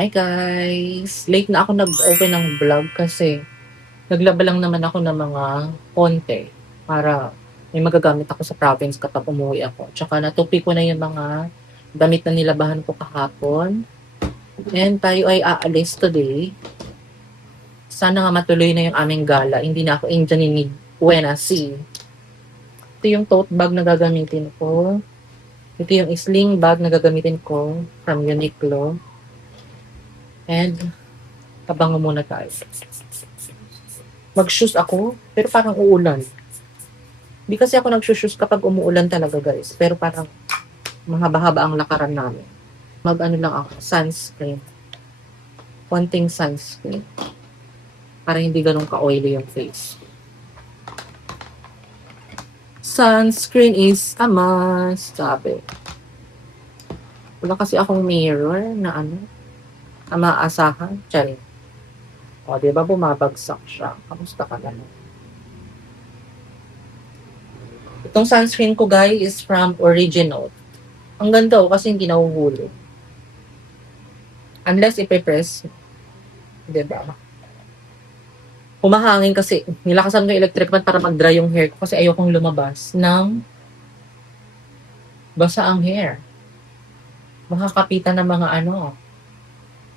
Hi guys! Late na ako nag-open ng vlog kasi naglaba lang naman ako ng mga konti para may magagamit ako sa province kapag umuwi ako. Tsaka natupi ko na yung mga damit na nilabahan ko kahapon. And tayo ay aalis today. Sana nga matuloy na yung aming gala. Hindi na ako Indian ni Buena C. Ito yung tote bag na gagamitin ko. Ito yung sling bag na gagamitin ko from Uniqlo. And tabango muna tayo. Mag-shoes ako, pero parang uulan. Hindi kasi ako nag-shoes kapag umuulan talaga, guys. Pero parang mahaba-haba ang lakaran namin. Mag-ano lang ako, sunscreen. Konting sunscreen. Para hindi ganun ka-oily yung face. Sunscreen is a must, sabi. Wala kasi akong mirror na na maaasahan. Charing. O, di ba bumabagsak siya? Kamusta ka naman? Itong sunscreen ko, guys, is from Original. Ang ganda kasi hindi nahuhulog. Unless ipe-press. Di ba? Humahangin kasi. Nilakasan ko yung electric fan para mag-dry yung hair ko kasi ayokong lumabas ng basa ang hair. Makakapitan ng mga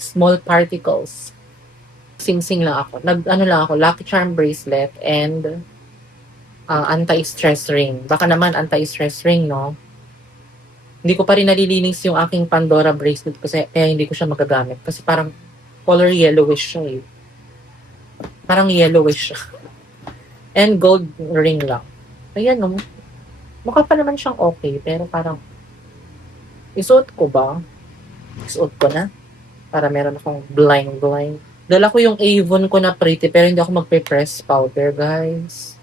small particles. Sing-sing lang ako. Lang ako, Lucky Charm bracelet and anti-stress ring. Baka naman anti-stress ring, no? Hindi ko pa rin nalilinis yung aking Pandora bracelet kasi kaya hindi ko siya magagamit. Kasi parang color yellowish siya eh. Parang yellowish siya. And gold ring lang. Ayan, no? Mukha pa naman siyang okay, pero parang isuot ko ba? Isuot ko na. Para meron akong blind. Dala ko yung Avon ko na pretty, pero hindi ako magpe-press powder, guys.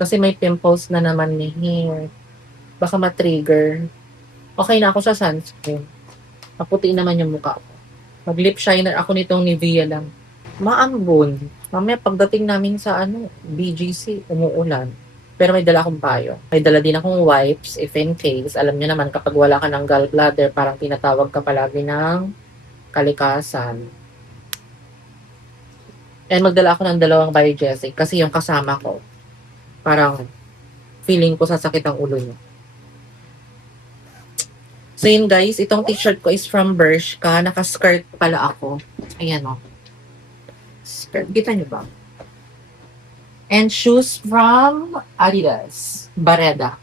Kasi may pimples na naman ni hair. Baka ma-trigger. Okay na ako sa sunscreen. Maputi naman yung mukha ko. Mag-lip shiner ako nitong Nivea lang. Maambon. Mamaya pagdating namin sa BGC, umuulan. Pero may dala akong payo. May dala din akong wipes if in case. Alam niyo naman kapag wala ka ng gallbladder, parang tinatawag ka palagi ng kalikasan. And magdala ako ng 2 Biogesic kasi yung kasama ko, parang feeling ko sasakit ang ulo niya. So yun guys, itong t-shirt ko is from Bershka. Naka-skirt pala ako. Ayan o. Skirt. Kita nyo ba? And shoes from Adidas. Bareda.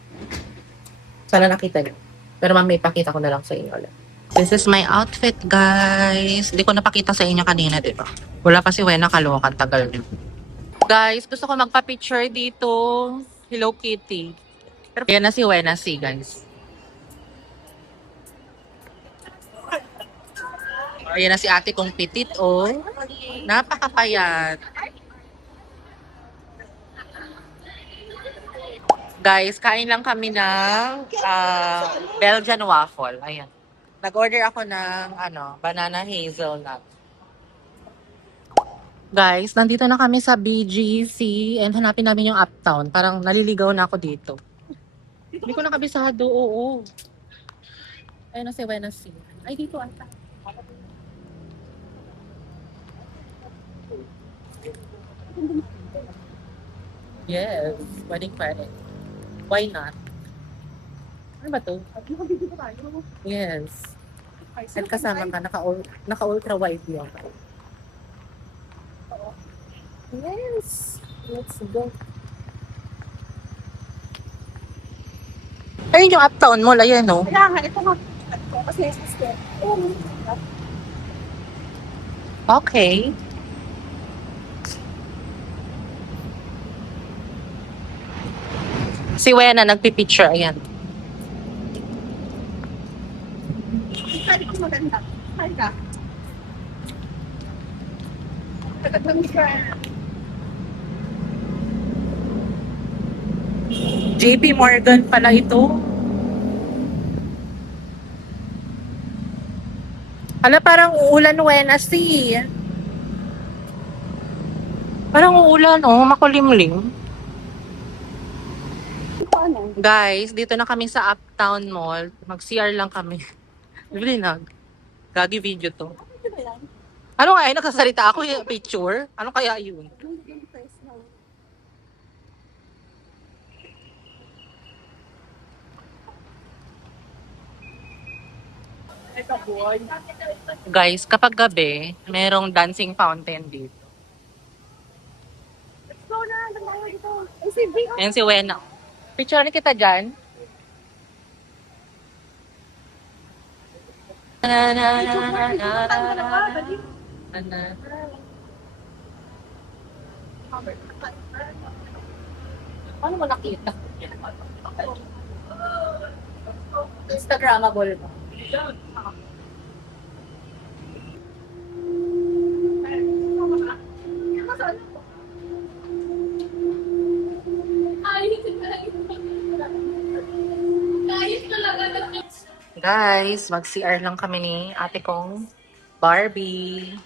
Sana nakita nyo. Pero mamay pakita ko na lang sa inyo ulit. This is my outfit, guys. Hindi ko napakita sa inyo kanina, di ba? Wala pa si Wena, kalokan, tagal nyo. Guys, gusto ko magpa-picture dito. Hello Kitty. Pero yan na si Wena, guys. Ayan na si ate kong pitit, oh. Napakapayat. Guys, kain lang kami ng Belgian waffle. Ayan. Nag-order ako ng banana hazelnut. Guys, nandito na kami sa BGC and hanapin namin yung Uptown. Parang naliligaw na ako dito. Hindi ko nakabisado, oo. Ayun na si Wednesday. Ay, dito ata. Yes, pwedeng pwede. Why not? Ano ba to? Yes. At kasama ka, naka-ultra wide yun. Yes. Let's go. Ayun yung Uptown Mall, ayan o. Kaya nga, ito nga. Kasi Okay. Si Wena nagpipicture, ayan. Sabi ko maganda. Sabi ka. Tagatang ka. JP Morgan pala ito. Hala, parang uulan Wednesday. Parang uulan, oh, makulimlim. Guys, dito na kami sa Uptown Mall. Mag-CR lang kami. Bili na. Gagi video to. Ano kaya? Nagsasalita ako yung picture? Ano kaya yun? Guys, kapag gabi, merong dancing fountain dito. Let's go na. Naglayo dito. Ay, si Bing. Ayan si Wena. Picture kita dyan. Na, na, na, na, na, na, na. Paano mo nakita? Instagramable ba? Guys, mag-CR lang kami ni ate kong Barbie.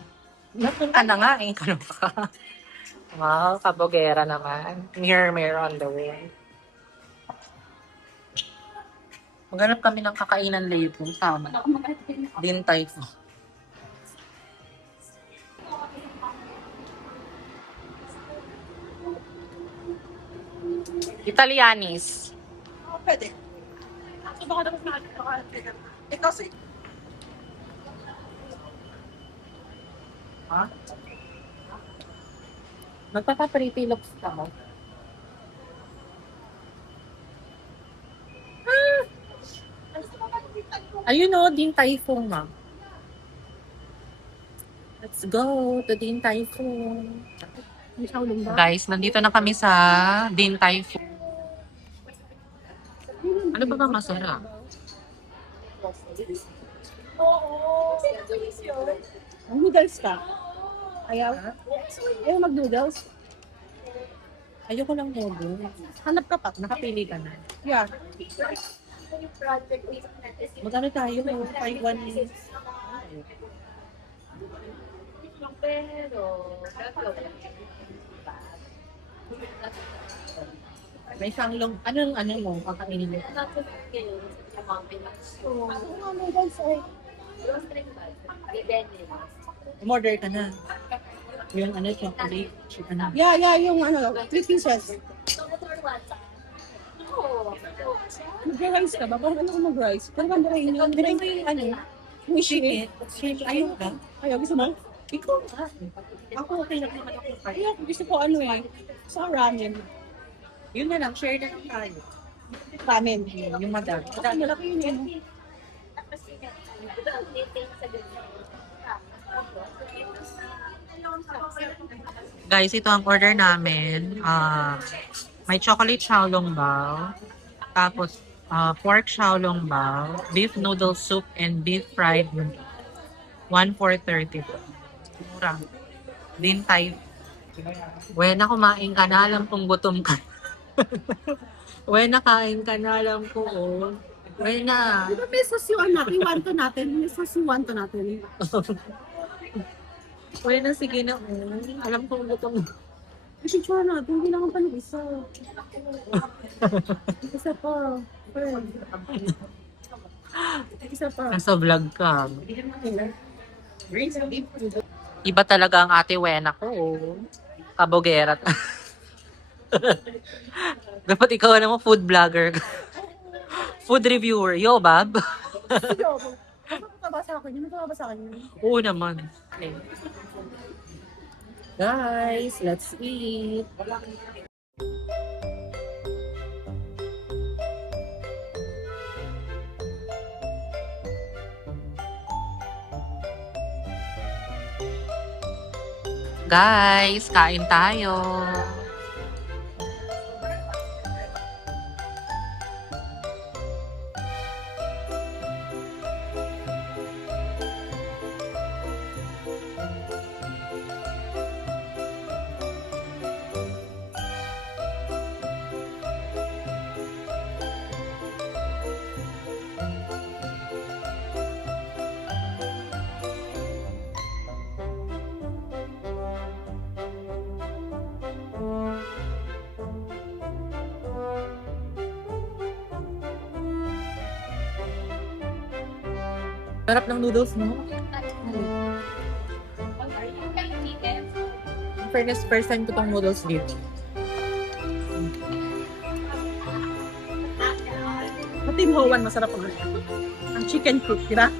Napunta na nga eh. Ano ba? Wow, kabogera naman. Mirror on the wall. Maghanap kami ng kakainan later. Tama. Din tayo. Italianis. Pwede. Baka dapat na. Ikaw si... Ha? Magpapapretty looks ka mo. Ayun o, Din Tai Fung, ma'am. Let's go to Din Tai Fung. Guys, nandito na kami sa Din Tai Fung. Ano ba ba masarap? Oo. Noodles ka? Ayaw? Ayaw mag-noodles? Ayoko lang modo. Hanap ka pa? Nakapili ka na. Yeah. Magkano tayo? Taiwan. May sanglong. Ano mo? Kakainin mo? Noodles ay... Umorder ka na. Yung chocolate. Ano? Yeah, yung 3 pieces. Mag-rice ka ba? Parang ano kung mag-rice? Parang kang brain yun. Brain mo yung yung chicken. Ayaw ka? Ayaw, gusto mo? Ikaw ka. Ako okay lang naman ako. Ayaw, gusto ko sa ramen. Yun na lang, share na lang tayo. Ramen. Yung madam. Malaki yun yun. Guys, ito ang order namin. May chocolate xiaolongbao. Tapos, pork xiaolongbao. Beef noodle soup and beef fried noodle. 1,430. Mura. Din tayo. Wena, kumain ka na. Alam kong gutom ka. Wena, kain ka na. Alam ko, oh. Wena. Di ba may sauce yung iwanto natin? May sauce yung iwanto natin. Wena, sige na. Oh. Alam kong gutom. Kasi try natin, hindi lang pa ng isa. Isa pa. Isa pa. Nasa vlog ka. Iba talaga ang ate Wena ko. Oh. Kabogera. Dapat ikaw naman food vlogger. Food reviewer. Yo, Bob. Mataba sa akin. Yung mataba sa akin. Oo naman. Okay. Guys, let's eat. Guys, kain tayo. Sarap ng noodles mo. fairness, first time ko tong noodles dito. Sa Tim Ho Wan, masarap ang ang chicken cook, di ba?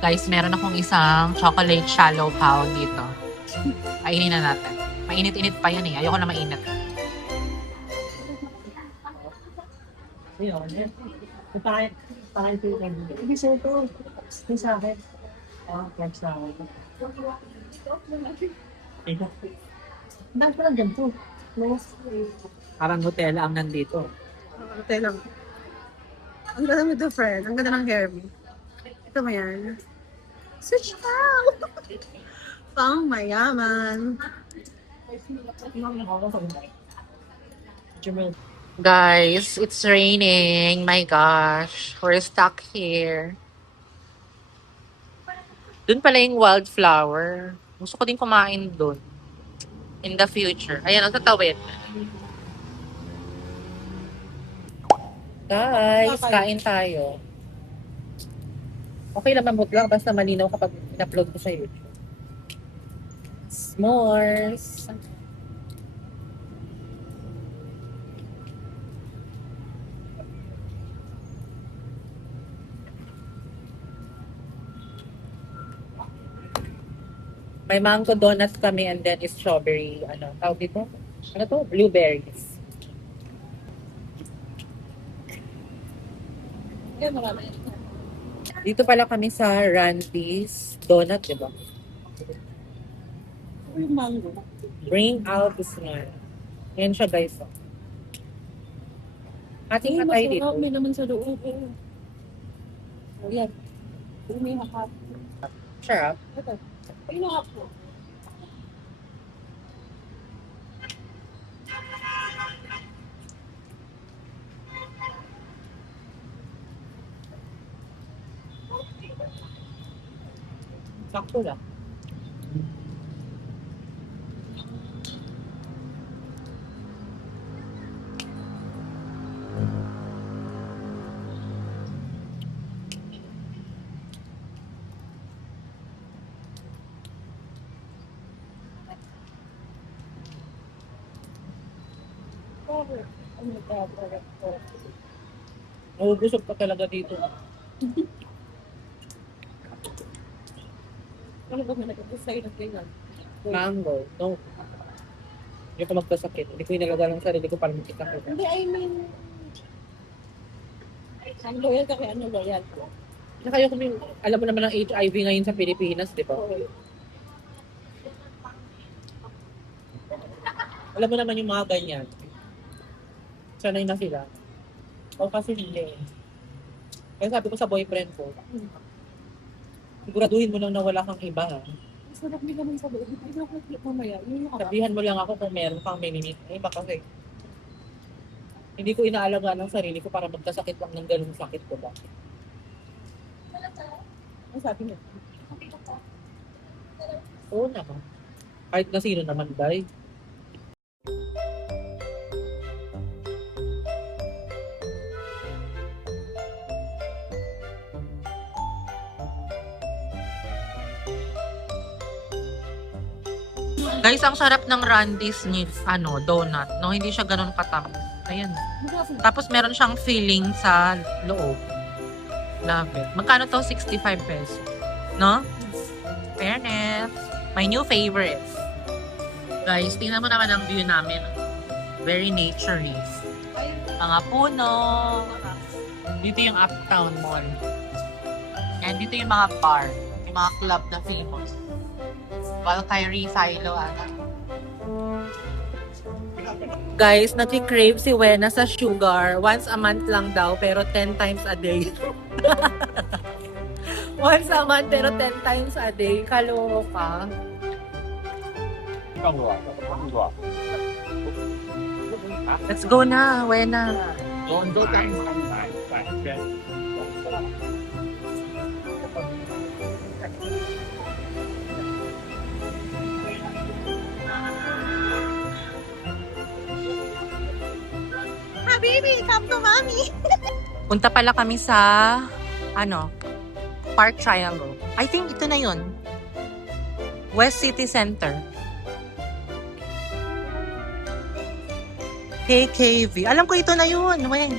Guys, meron akong isang chocolate shallow pao dito. Kainin na natin. Mainit-init pa yan eh. Ayoko na mainit. Hindi sir to. Hindi sa akin. Club sa akin. Dahil ko lang dyan po. Parang Nutella ang nandito. Hotel lang. Ang ganda mo to, friend. Ang ganda ng hair mo. Ito mo yan. Switch out! Pang mayaman. Guys, it's raining. My gosh. We're stuck here. Doon pala yung wildflower. Gusto ko din kumain doon. In the future. Ayan, ang tatawid. Guys, kain tayo. Okay lang mamutlang basta malinaw kapag in-upload ko sa YouTube. S'mores. May mango donuts kami and then strawberry, tawag dito? Ano to? Blueberries. Yan, marami. Dito pala kami sa Randy's Donut, di ba? Yung mango. Bring out the smile. Yan siya, guys. Ating patay dito. May naman sa loob. Yan. May hakap. Sarap. Ito. May hakap po. Sakto lang. Busog pa talaga dito. Ano ba na nag-decide ng ganyan? Mango. No. Hindi ko magkasakit. Hindi ko inalaga ng sarili ko para makita ko. Hindi, I mean... Ang loyal ka kaya ano loyal ko? Saka yung alam mo naman ng HIV ngayon sa Pilipinas, di ba? Alam mo naman yung mga ganyan. Sanay na sila. O kasi hindi. Kaya sabi ko sa boyfriend ko, siguraduhin mo lang na wala kang iba. Ha? Sarap din naman sa loob. Hindi ako nag-click mamaya. Sabihan mo lang ako kung meron kang minimit. Iba kasi hindi ko inaalaga ng sarili ko para magkasakit lang ng ganung sakit ko ba. Ang sabi niya. Oo naman. Kahit na sino naman, day. Guys, ang sarap ng Randy's ni donut, no? Hindi siya ganun katamis. Ayan. Tapos meron siyang filling sa loob. Love it. Magkano to? 65 pesos. No? Fairness. My new favorites. Guys, tingnan mo naman ang view namin. Very naturey. Mga puno. Dito yung Uptown Mall. And dito yung mga bar. Yung mga club na famous. Valkyrie, Silo, Guys, nagki-crave si Wena sa sugar. Once a month lang daw, pero 10 times a day. Once a month, pero 10 times a day. Kaloka. Let's go na, Wena. Habibi, come to mommy. Punta pala kami sa, Park Triangle. I think ito na yun. West City Center. KKV. Alam ko ito na yun. Wen.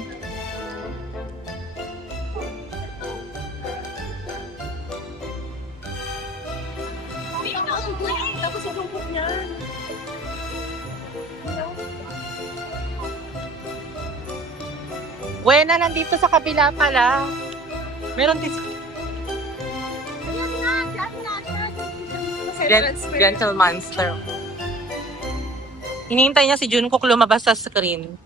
Tapos ang lungkot niya. Wena, nandito sa kabila pala. Meron din. Gentle Monster. Hinihintay niya si Jungkook lumabas sa screen.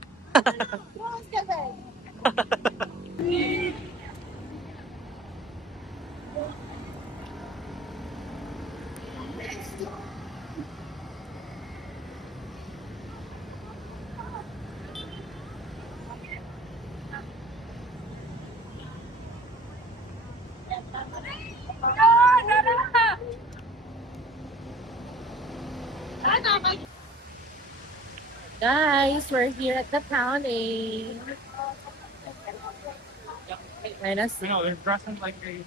Guys, we're here at the town eh. Minus. I know, they're dressing like they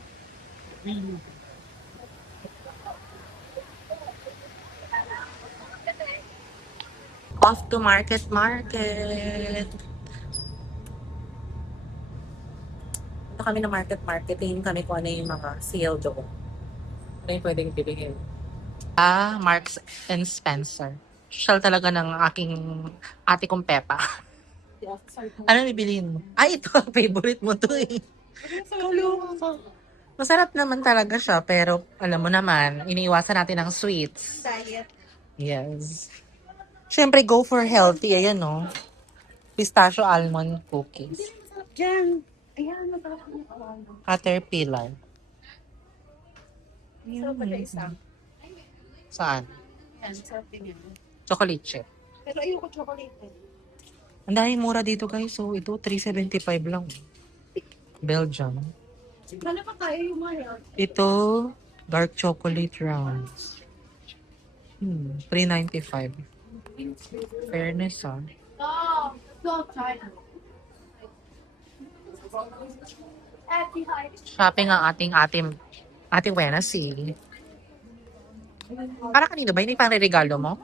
Off to market. Punta kami na market. Tingin kami kung ano yung mga sale doon. Ano yung pwedeng bilhin. Marks and Spencer. Social talaga ng aking ate kong Pepa. Ano bibiliin mo? Ito. Favorite mo to eh. Kalungkot. Masarap naman talaga siya, pero alam mo naman, iniiwasan natin ang sweets. Diet. Yes. Siyempre, go for healthy. Ayan, no? Pistachio almond cookies. Diyan. Ayan, masarap ang kawan. Caterpillar. Sarap pala isa. Saan? Yan, sarap din yan. Chocolate chip. Pero ayoko chocolate. Ang dahil mura dito, guys. So, ito, $3.75 lang. Belgium. Wala pa tayo yung mga Ito, dark chocolate rounds. $3.95. Fairness, ah. Shopping ang ating Ate Wena si. Para kanino ba? Yun yung pang-regalo mo?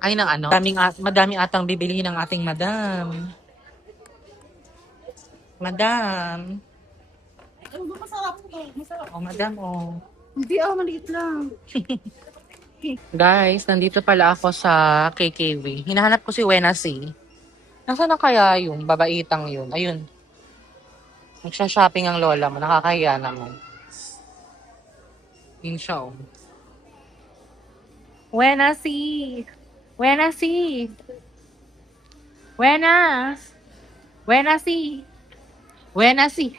Ay, ng ano? Madami atang bibili ng ating madam. Madam. Masarap to. Masarap. Oh, madam, oh. Hindi maliit lang. Guys, nandito pala ako sa KKV. Hinahanap ko si Wena C. Nasaan na kaya yung babaitang yun? Ayun. Nagsha-shopping ang lola mo. Nakakahiya naman. Yun siya, oh. Wena C. Wena C. Wena. Wena C. Wena C.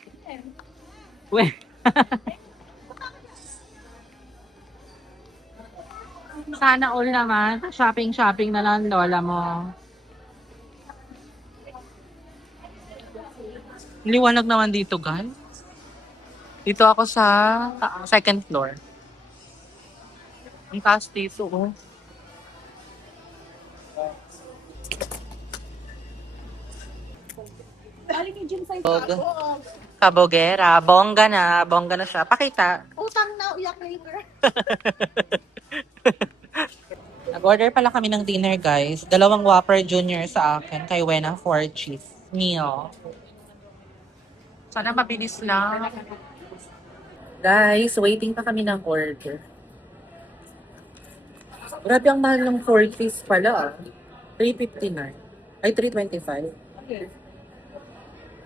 Sana all naman. Shopping na lang lola mo. Liwanag naman dito, guys. Dito ako sa second floor. Ang taas dito, oh. Balik yung gym size Bog. ako. Kabogera. Bongga na siya. Pakita. Utang na, uyak later. Nag-order pala kami ng dinner, guys. 2 Whopper Junior sa akin. Kay Wena 4 cheese meal. Sana mabilis lang. Guys, waiting pa kami ng order. Grabe ang mahal ng 4 cheese pala. 359. Ay, 325.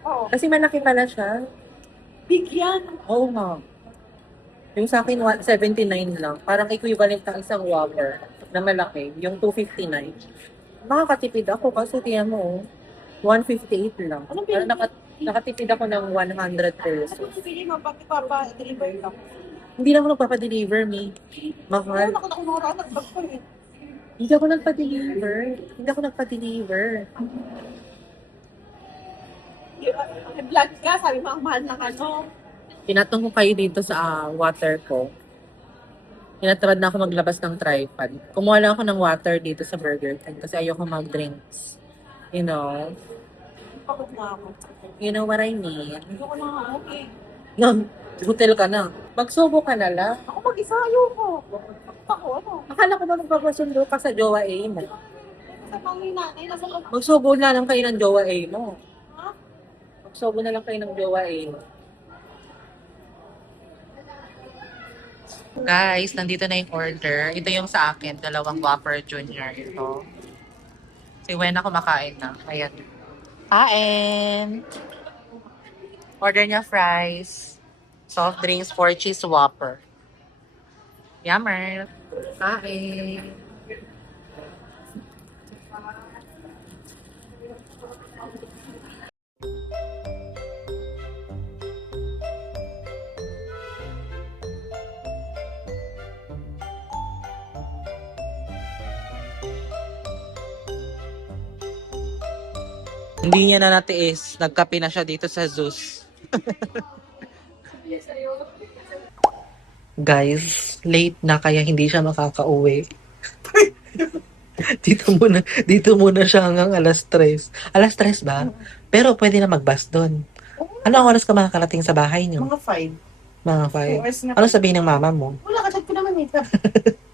Oo. Kasi malaki pala siya. Big yan. Oo nga. Yung sa akin, 179 lang. Parang equivalent ng isang Whopper na malaki. Yung 259. Makakatipid ako kasi tiyan mo, 158 lang. Anong Pero pinili? nakatipid ako ng 100 pesos. Ano pipili mo? Bakit papa-deliver ka? Hindi na ako nagpapadeliver, me. Mahal. Ako nakunura, nagbag ko eh. Hindi ako nagpa-deliver. Hindi ako nagpa-deliver. Vlog ka, sabi mo ang mahal ng ano. Tinatong ko kayo dito sa water ko. Tinatamad na ako maglabas ng tripod. Kumuha lang ako ng water dito sa Burger King kasi ayoko mag-drinks. You know? Pagod na ako. You know what I mean? Ayoko na nga, okay. No, hotel ka na. Magsubo ka na lang. Ako mag-isa, ayoko. Ako, ano? Akala ko ba magpapasundo ka sa jowa A mo? Sa pangin nanay, nasa loob. Magsubo na lang kayo ng jowa A mo. Ha? Magsubo na lang kayo ng jowa A mo. Guys, nandito na yung order. Ito yung sa akin, 2 Whopper Junior ito. Si Wena kumakain na. Ayan. Kain! Order niya fries, soft drinks, 4 cheese Whopper. Yummer! Kain! Hindi niya na natiis. Nagkape na siya dito sa Zeus. Guys, late na kaya hindi siya makakauwi. dito muna siya hanggang alas 3. Alas 3 ba? Pero pwede na mag-bus doon. Ano ang oras ka makakarating sa bahay niyo? Mga 5. Mga 2 hours na. 5. Ano sabihin ng mama mo? Wala, ka-chat ko naman eh.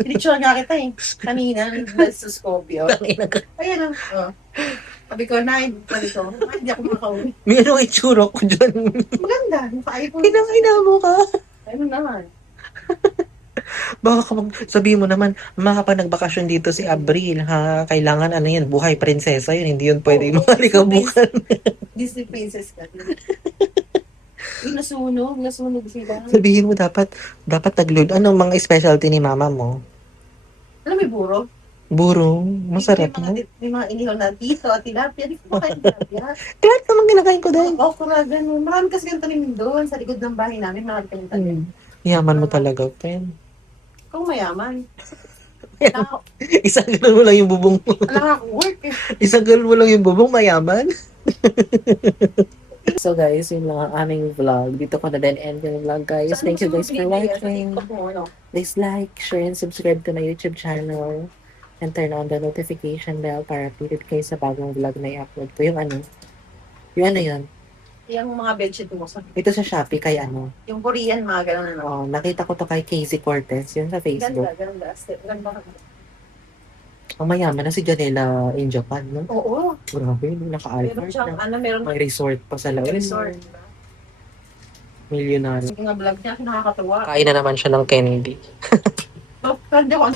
Pinicture nga kita eh. Kanina, sa Scorpio. Ayan oh. Sabi ko, sabi ko, hindi ako makauwi. May anong itsura ko dyan? Maganda, naka-iPhone. Kinang-ina mo ka. Ayun naman. Baka sabihin mo naman, kapag nagbakasyon dito si Abril, ha? Kailangan ano yan, buhay prinsesa yun. Hindi yun pwede makalikabukan. Disney princess ka. Yung nasunog sila. Sabihin mo dapat nagluluto. Anong mga specialty ni mama mo? Alam mo yung buro? Buro. Masarap mo. May mga inihaw na dito at tilapia. Di ko makain tilapia. Lahat naman kinakain ko dahil. Okra, ganun. Marami kasi ganun tanim doon. Sa likod ng bahay namin, marami kayong tanim. Yaman mo talaga, Pen. Kung mayaman. Isang ganun mo lang yung bubong mo. Wala nga work eh. Isang ganun mo lang yung bubong, mayaman. So guys, yun lang ang aming vlog. Dito ko na din end yung vlog guys. Thank you guys for watching. Please like, share, and subscribe to my YouTube channel. And turn on the notification bell para updated kayo sa bagong vlog na i-upload ko. Yung ano yun? Yung mga bedsheet mo. Ito sa Shopee kay ano. Yung Korean, mga ganun ano. Oh, nakita ko to kay Casey Cortez. Yun sa Facebook. Ganda. Ganda. Ang mayaman na si Janela in Japan, no? Oo. Grabe, Meron naka-alpha. siyang, meron May resort pa sa loob. resort. Millionaire. Yung mga vlog niya, nakakatuwa. Kain na naman siya ng candy. Ganda ko.